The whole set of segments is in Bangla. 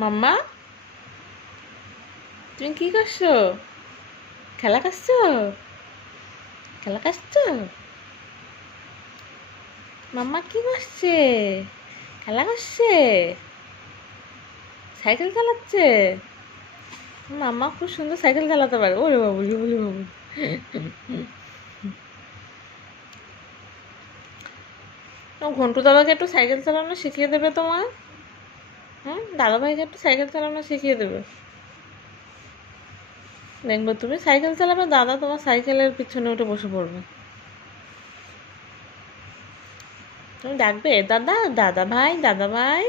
মাম্মা, তুমি কি করছো? খেলা করছো? খেলা করছো? মাম্মা কি করছে? খেলা করছে? সাইকেল চালাচ্ছে? মাম্মা খুব সুন্দর সাইকেল চালাতে পারে। ওরে বাবুলি, ওরে বাবুলি। ঘন্টু দাদাকে একটু সাইকেল চালানো শিখিয়ে দেবে তোমার। দাদা ভাইকে একটু সাইকেল চালানো শিখিয়ে দেবে। দেখবো তুমি সাইকেল চালাবে, দাদা তোমার সাইকেলের পিছনে উঠে বসে পড়বে। তুমি ডাকবে, দাদা, দাদা ভাই, দাদা ভাই,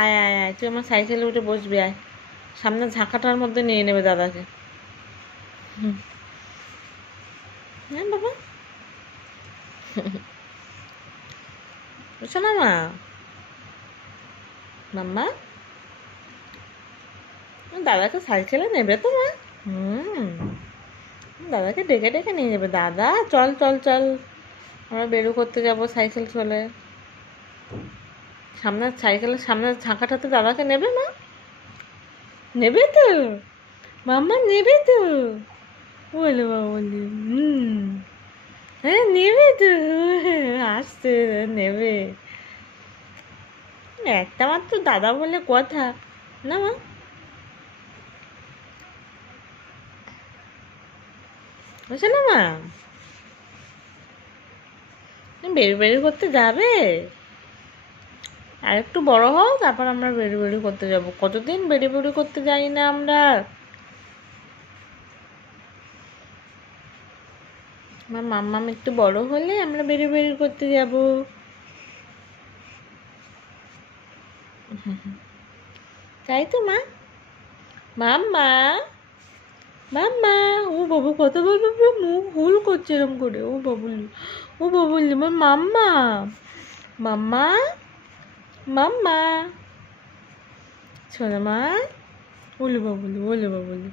আয় আয় আয়, তুই আমার সাইকেলে উঠে বসবি, আয়। সামনে ঝাঁকাটার মধ্যে নিয়ে নেবে দাদাকে। হ্যাঁ বাবা, বুঝছো না মা? মাম্মা, দাদাকে সাইকেলে নেবে তো মা? দাদাকে ডেকে ডেকে নিয়ে যাবে। দাদা, চল চল চল, আমরা বেরু করতে যাব সাইকেল চলে। সাইকেলের সামনের ঝাঁকাটাতে দাদাকে নেবে মা? নেবে তো? মাম্মা নেবে তো? বলে বাবা, বলি হ্যাঁ নেবে তো। আসছে, নেবে। একটা মাত্র দাদা বলে কথা না মা? বুঝছো না মা? বেরু বেরু করতে যাবে? আর একটু বড় হও, তারপর আমরা বেরু বেরু করতে যাব। কতদিন বেরু বেরু করতে যাই না আমরা। আমার মাম্মাম একটু বড় হলে আমরা বেরু বেরু করতে যাব। তাই তো মা? মাম্মা, মাম্মা, ও বাবু কত বলবো, মুখ হুল করছে এরম করে। ও বাবুলি, ও বাবুলি, আমার মাম্মা, মাম্মা, মাম্মা, শোনো মা, ওলে বাবুলি, ওলে বাবুলি।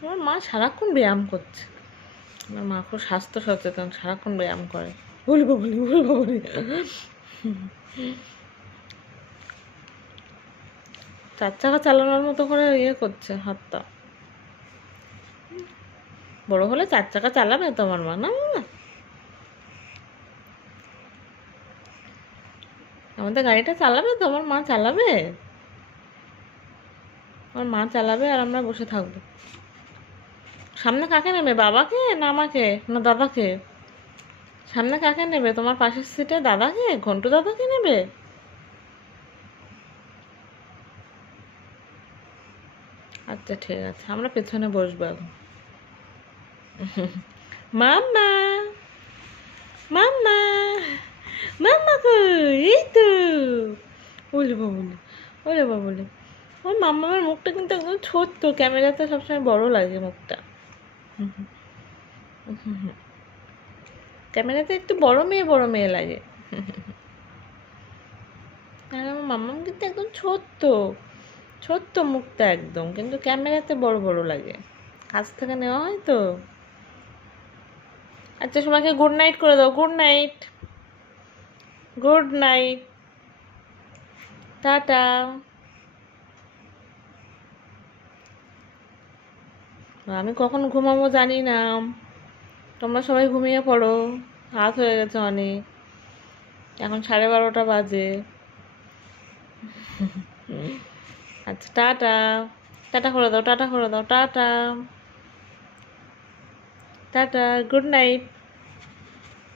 আমার মা সারাক্ষণ ব্যায়াম করছে। আমার মা খুব স্বাস্থ্য সচেতন, সারাক্ষণ ব্যায়াম করে। ওলে বাবুলি, ওলে বাবুলি। চার চাকা চালানোর মতো করে ইয়ে করছে হাতটা। বড় হলে চার চাকা চালাবে তোমার মা, না মামা? আমাদের গাড়িটা চালাবে তো, আমার মা চালাবে। আমার মা চালাবে আর আমরা বসে থাকবো। সামনে কাকে নেবে, বাবাকে না আমাকে না দাদাকে? সামনে কাকে নেবে, তোমার পাশের সিটে দাদাকে, ঘন্টু দাদাকে নেবে? আচ্ছা ঠিক আছে, আমরা পেছনে বসবো এখন। মাম্মা, মাম্মা, মাম্মা কই? এই তো। ওলে বাবুলে, ওলে বাবুলে। ওর মাম্মামের মুখটা কিন্তু একদম ছোট্ট, ক্যামেরাতে সবসময় বড় লাগে মুখটা। ক্যামেরাতে একটু বড় মেয়ে লাগে। আর আমার মাম্মাম কিন্তু একদম ছোট্ট, ছোট্ট মুখটা একদম, কিন্তু ক্যামেরাতে বড় বড় লাগে। কাছ থেকে নেওয়া হয় তো। আচ্ছা, সবাইকে গুড নাইট করে দাও। Good night, good night, tata. আমি কখন ঘুমাবো জানি না, তোমরা সবাই ঘুমিয়ে পড়ো। রাত হয়ে গেছে অনেক, এখন 12:30 বাজে। আচ্ছা টাটা, টাটা করে দাও, টাটা করে দাও, টাটা, টাটা, গুড নাইট।